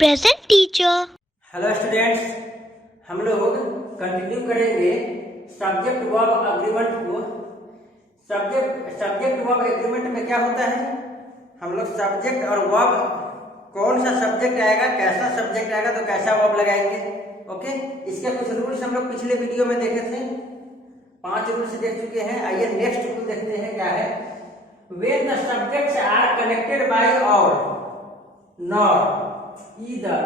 present teacher. Hello students, हम लोग continue करेंगे सब्जेक्ट वर्ब एग्रीमेंट को। सब्जेक्ट वर्ब एग्रीमेंट में क्या होता है, हम लोग सब्जेक्ट और वर्ब, कौन सा सब्जेक्ट आएगा, कैसा सब्जेक्ट आएगा तो कैसा वर्ब लगाएंगे। ओके, इसके कुछ रूल्स हम लोग पिछले वीडियो में देखे थे, 5 रूल्स देख चुके हैं। आइए नेक्स्ट रूल देखते हैं क्या है। When the subjects are connected by or, not, either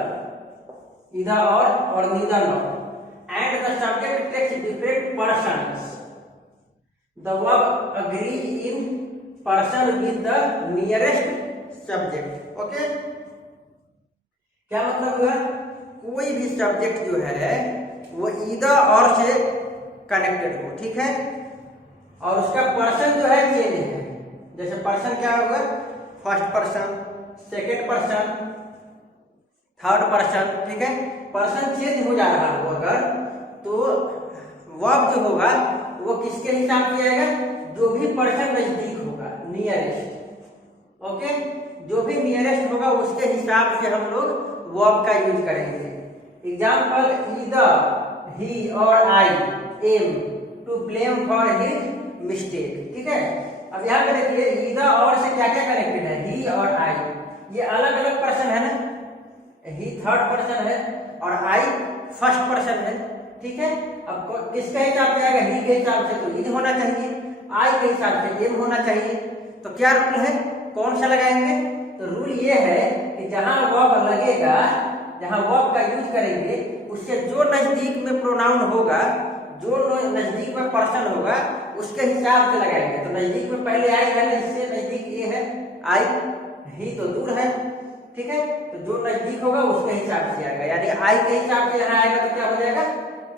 or neither nor, and the subject takes different persons, the verb agree in person with the nearest subject. Okay, क्या मतलब हुआ, कोई भी सब्जेक्ट जो है वो ईदर और से कनेक्टेड हो, ठीक है, और उसका पर्सन जो है चेंज है। जैसे पर्सन क्या होगा, first person, second person, third person, ठीक है, पर्सन चेंज हो जा रहा हो अगर, तो वर्ब जो होगा वो किसके हिसाब से आएगा, जो भी पर्सन नजदीक होगा, नियरेस्ट। ओके, जो भी नियरेस्ट होगा उसके हिसाब से हम लोग वर्ब का यूज करेंगे। Example, either he or I am to blame for his mistake, ठीक है। अब यहाँ पे देखिए ईदर और से क्या क्या कनेक्टेड है, ही और आई, ये अलग अलग पर्सन है ना, ही थर्ड पर्सन है और आई फर्स्ट पर्सन है, ठीक है। अब किसके हिसाब से आएगा, ही के हिसाब से तो ईद होना चाहिए, आई के हिसाब से एम होना चाहिए। तो क्या रूल है, कौन सा लगाएंगे, तो रूल ये है कि जहां वर्ब लगेगा, जहां वर्ब का यूज करेंगे, उससे जो नजदीक में प्रोनाउन होगा, जो नजदीक में पर्सन होगा उसके हिसाब से लगाएंगे। तो नजदीक में पहले आई है, इससे नजदीक ये है आई, ही तो दूर है, ठीक है, तो जो नजदीक होगा उसके हिसाब से आएगा, यानी आई के हिसाब से यहाँ आएगा तो क्या हो जाएगा,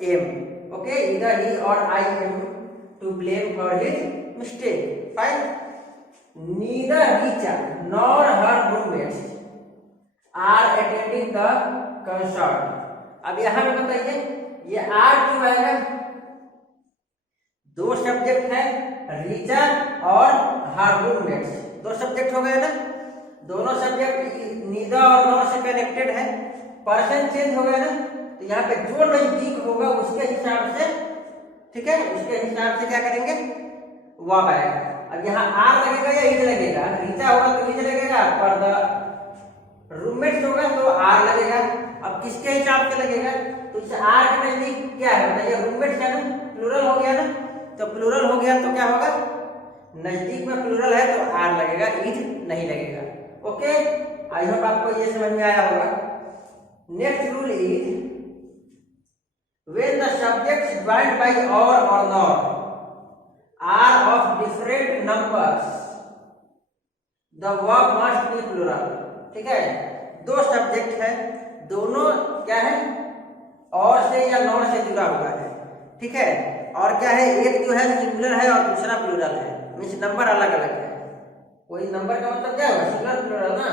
M. Okay, either he or I am to blame for his mistake. Fine, neither teacher nor her roommates are attending the concert. अब यहाँ पे बताइए ये आर क्यों आएगा, दो सब्जेक्ट है, रीचा और हर रूममेट्स, दो सब्जेक्ट हो गए ना, दोनों सब्जेक्ट नीदर और नॉर से कनेक्टेड है, पर्सन चेंज हो गया ना, तो यहाँ पे जो नजदीक होगा उसके हिसाब से, ठीक है, उसके हिसाब से क्या करेंगे, वर्ब आएगा। अब यहाँ आर लगेगा या इज लगेगा, रीचा होगा तो इज लगेगा, पर द रूममेट्स होगा तो आर लगेगा। अब किसके हिसाब से लगेगा, तो इस आर के नजदीक क्या है बताइए, रूममेट्स है ना, प्लूरल हो गया ना, तो प्लूरल हो गया तो क्या होगा, नजदीक में प्लूरल है तो आर लगेगा, इज नहीं लगेगा। ओके, आई होप आपको ये समझ में आया होगा। Next rule is when the subjects joined by or not are of different numbers the verb must be plural, ठीक है। दो सब्जेक्ट है, दोनों क्या है, और से या नॉट से जुड़ा हुआ है, ठीक है, और क्या है, एक जो है सिंगुलर है और दूसरा प्लूरल है, मींस नंबर अलग अलग है। कोई नंबर का मतलब क्या है, सिंगुलर प्लूरल ना,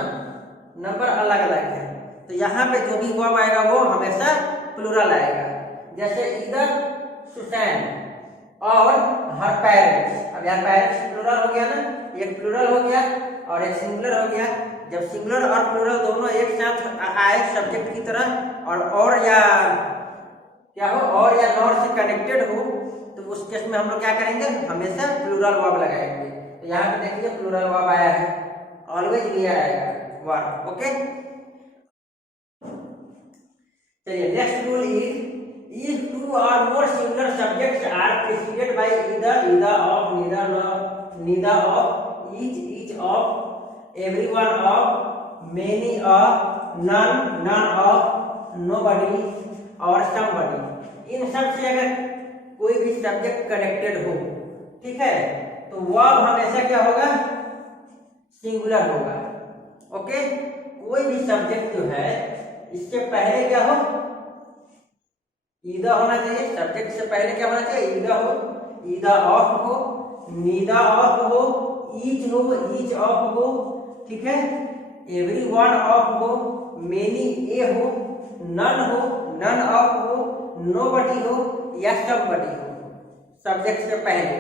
नंबर अलग अलग है, तो यहाँ पे जो भी वर्ब आएगा वो हमेशा प्लूरल आएगा। जैसे इधर सुसैन और हर पेरेंट्स। अब यहाँ पेरेंट्स प्लूरल हो गया ना, एक प्लूरल हो गया और एक सिंगुलर हो गया। जब सिंगुलर और प्लूरल दोनों एक साथ आए सब्जेक्ट की तरह और या क्या हो, और या नॉर से कनेक्टेड हो, तो उस केस में हम लोग क्या करेंगे, हमेशा प्लूरल वर्ब लगाएंगे। तो यहाँ पे देखिए प्लूरल वर्ब आया है, ऑलवेज नियर आएगा वर्ब। ओके, चलिए next rule is if two or more singular subjects are preceded by either of, neither of, each of, everyone of, many of, none of, nobody और somebody, इन सब से अगर कोई भी सब्जेक्ट कनेक्टेड हो, ठीक है, तो वर्ब हमेशा क्या होगा, सिंगुलर होगा। ओके, कोई भी सब्जेक्ट जो है इससे पहले क्या हो, ईदर होना चाहिए, सब्जेक्ट से पहले क्या होना चाहिए, ईदर हो, ईदर ऑफ हो, नीदर ऑफ हो, ईच हो, ईच ऑफ हो, ठीक है, एवरी वन ऑफ हो, मेनी ए हो, नन हो, नन ऑफ हो, नोबडी हो या समबडी हो, सब्जेक्ट से पहले।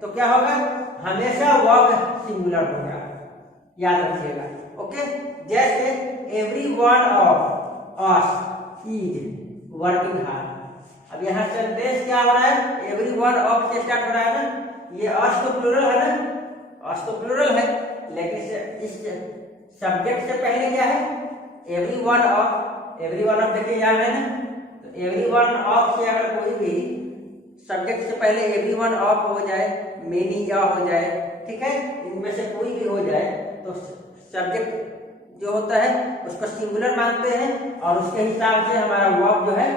तो क्या होगा, हमेशा वर्ब सिंगुलर होगा, याद रखिएगा। ओके, जैसे every one of, us is working hard. अब यहाँ सेंटेंस क्या हो रहा है, एवरीवन ऑफ से स्टार्ट हो रहा है ना, ये अस तो प्लूरल है ना, अस तो प्लूरल है, लेकिन इस सब्जेक्ट से पहले क्या है, एवरीवन ऑफ। एवरीवन ऑफ देखिए यहाँ है ना, तो एवरीवन ऑफ से अगर कोई भी सब्जेक्ट से पहले एवरीवन ऑफ हो जाए, मेनी या हो जाए, ठीक है, इनमें से कोई भी हो जाए, तो सब्जेक्ट जो होता है उसको सिंगुलर मानते हैं और उसके हिसाब से हमारा वर्ब जो है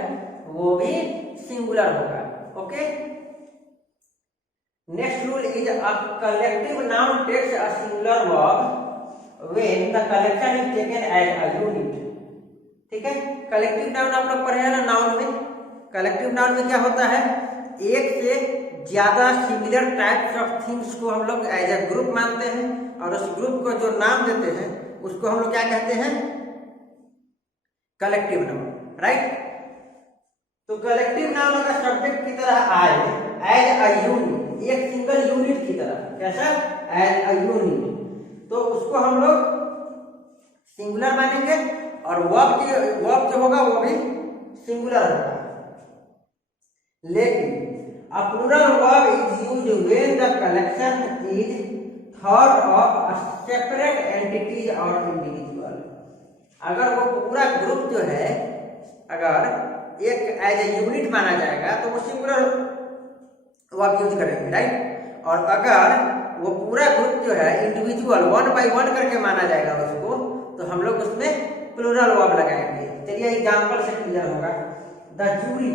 वो भी सिंगुलर होगा। Okay, next rule is a collective noun takes a singular verb when the collection is taken as a unit. ठीक है, कलेक्टिव नाउन आप लोग पढ़े हैं ना, नाउन में, कलेक्टिव नाउन में क्या होता है, एक से ज्यादा सिमिलर टाइप्स ऑफ थिंग्स को हम लोग एज ए ग्रुप मानते हैं और उस ग्रुप को जो नाम देते हैं उसको हम लोग क्या कहते हैं, कलेक्टिव नाउन, राइट। तो कलेक्टिव नाउन अगर सब्जेक्ट की तरह आए एज अ यूनिट, एक सिंगल यूनिट की तरह, कैसा, एज अ यूनिट, तो उसको हम लोग सिंगुलर मानेंगे और वर्ब जो होगा वो भी सिंगुलर होगा। लेकिन a plural verb is used when the collection is thought of a separate entity or individual। अगर वो पूरा ग्रुप जो है अगर एक एज ए यूनिट माना जाएगा तो वो सिंगुलर वर्ब यूज करेंगे, राइट। और अगर वो पूरा ग्रुप जो है इंडिविजुअल वन बाय वन करके माना जाएगा उसको, तो हम लोग उसमें प्लूरल वर्ब लगाएंगे। चलिए एग्जांपल से क्लियर होगा। The jury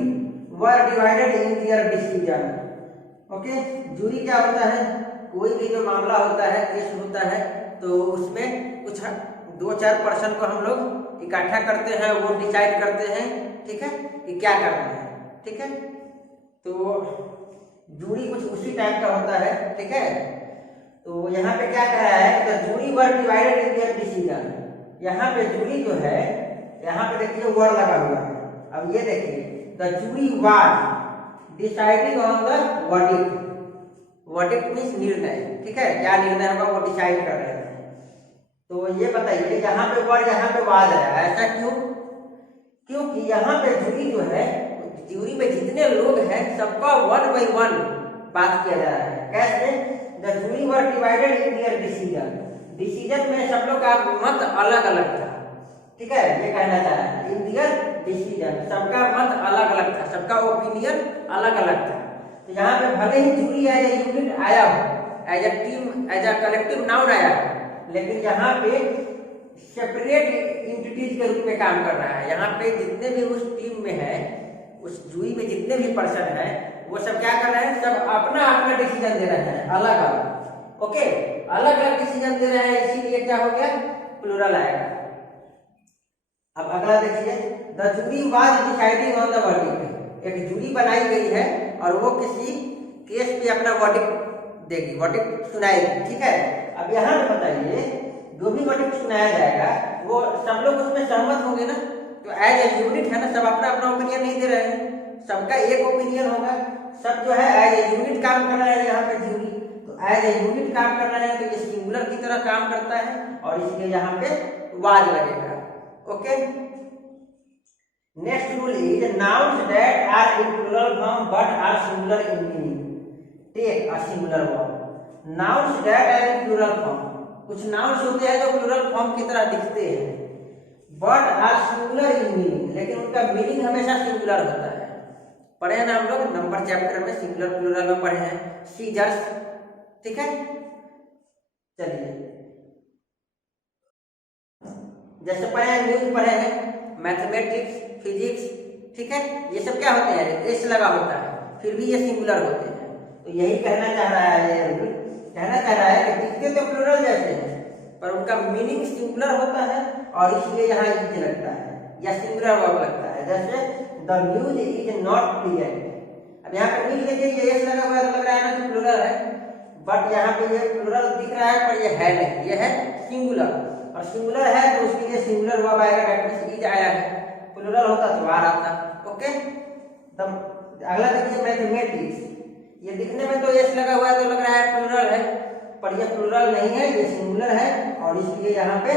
were divided in their decision. Okay, jury क्या होता है, कोई भी जो मामला होता है, केस होता है, तो उसमें कुछ 2-4 पर्सन को हम लोग इकट्ठा करते हैं, वो डिसाइड करते हैं, ठीक है, कि क्या करना है, ठीक है। तो जूरी कुछ उसी टाइप का होता है, ठीक है। तो यहाँ पे क्या कह रहा है, the jury were divided in their decision. यहाँ पे जूरी जो है, यहाँ पे देखिए वर लगा हुआ है। अब ये देखिए, the jury was deciding on the verdict. Verdict means निर्णय, ठीक है, क्या निर्णय होगा वो डिसाइड कर रहे थे। तो ये बताइए, यहाँ पे वर, यहाँ पे वाज आया, ऐसा क्यों? क्योंकि यहाँ पे जूरी जो है, जूरी में जितने लोग हैं सबका वन बाय वन बात किया जा रहा है। कैसे? The jury were divided in their decision. Decision में सब लोग का मत अलग अलग था, ठीक है, ये कहना चाह रहा है। इन देयर डिसीजन, सबका मत अलग अलग था, सबका ओपिनियन अलग अलग था। तो यहाँ पे भले ही जूरी एज ए यूनिट आया हो, as a team, as a collective noun आया हो, लेकिन यहाँ पे सेपरेट एंटिटीज के रूप में काम कर रहा है। यहाँ पे जितने भी उस टीम में है, उस जूरी में जितने भी पर्सन है, वो सब क्या कर रहे हैं, सब अपना अपना डिसीजन दे रहे हैं, अलग अलग। ओके, अलग अलग डिसीजन दे रहे हैं, इसीलिए क्या हो गया, प्लूरल आएगा। अब अगला देखिए, the jury was deciding on the verdict. एक जूरी बनाई गई है और वो किसी केस पे अपना वर्डिक्ट देगी, वर्डिक्ट सुनाएगी, ठीक है। अब यहाँ पे बताइए, जो भी वर्डिक्ट सुनाया जाएगा वो सब लोग उसमें सहमत होंगे ना, तो एज ए यूनिट है ना, सब अपना अपना ओपिनियन नहीं दे रहे हैं, सबका एक ओपिनियन होगा, सब जो है एज ए यूनिट काम कर रहा है। यहाँ पे जूरी तो एज ए यूनिट काम कर रहा है, तो ये सिंगुलर की तरह काम करता है और इसलिए यहाँ पे वाज लगेगा। Okay, next rule is nouns that are in plural form but are singular in meaning take a singular verb. Nouns that are in plural form, कुछ नाउन्स होते हैं जो प्लूरल फॉर्म की तरह दिखते हैं, but are singular in meaning, लेकिन उनका मीनिंग हमेशा सिंगुलर होता है। पढ़े हैं ना हम लोग नंबर चैप्टर में, सिंगुलर प्लूरल में पढ़े हैं, सीजर्स, ठीक है। चलिए, जैसे पढ़े हैं, न्यूज पढ़े हैं, मैथमेटिक्स, फिजिक्स, ठीक है, ये सब क्या होते हैं, एस लगा होता है, फिर भी ये सिंगुलर होते हैं। तो यही कहना चाह रहा है, ये कहना चाह रहा है कि दिखते तो प्लूरल जैसे हैं पर उनका मीनिंग सिंगुलर होता है और इसलिए यहाँ इज लगता है या सिंगुलर वर्ब लगता है। जैसे the news is not pleasant. अब यहाँ पे न्यूज देखिए, ये एस लगा हुआ है तो लग रहा है ना कि प्लूरल है, बट यहाँ पे ये प्लूरल दिख रहा है पर ये है नहीं, ये है सिंगुलर, और सिंगुलर है तो उसके लिए सिंगुलर वर्ब आएगा, दैट मींस इज आया है। प्लूरल होता तो आर आता। ओके, तब अगला देखिए मैथमेटिक्स। ये दिखने में तो एस लगा हुआ है तो लग रहा है प्लूरल है, पर यह प्लूरल नहीं है, ये सिंगुलर है और इसलिए यहाँ पे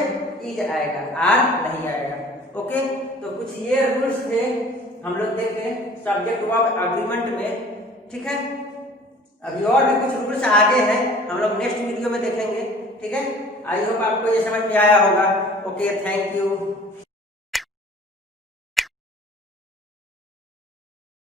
इज आएगा, आर नहीं आएगा। ओके, तो कुछ ये रूल्स थे हम लोग देखे सब्जेक्ट वर्ब एग्रीमेंट में, ठीक है। अभी और भी कुछ रूल्स आगे हैं, हम लोग नेक्स्ट वीडियो में देखेंगे, ठीक है। आई होप आपको ये समझ में आया होगा। Okay, thank you.